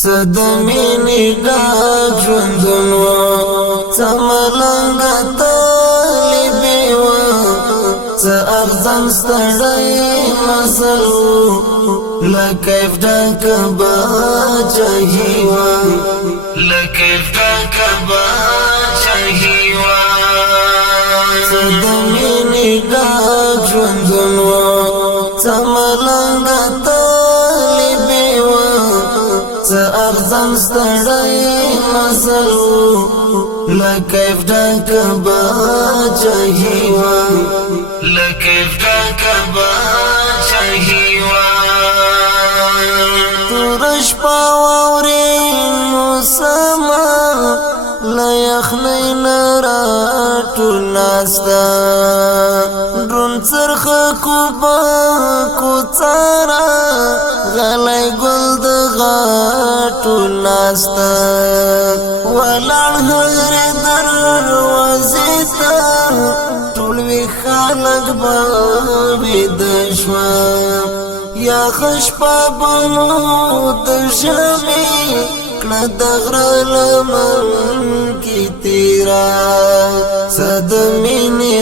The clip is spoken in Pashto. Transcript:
صدمینی ډاک ژوندون و څه ملنګه طالبې وه څه اغزن ستړی مزل و له کیف ډکه باچاهي وه له کیف ډکه باچاهي وه صدمینی ډاک ژوندون و څه ملنګه طالبې وه څه اغزن ستړی مزل و له کیف ډکه باچاهي وه له کیف ډکه باچاهي وه توره شپه واورین موسمه له یخنۍ نه راټول ناسته دروند څرخه کوبه کوڅاره غلی ګل د غاټو ناسته ولاړ هرې دروازې ته ټول وي خلک به ویده شوه یخه شپه به مو د ژمي کړه د غره لمن کې تېره څه د مینې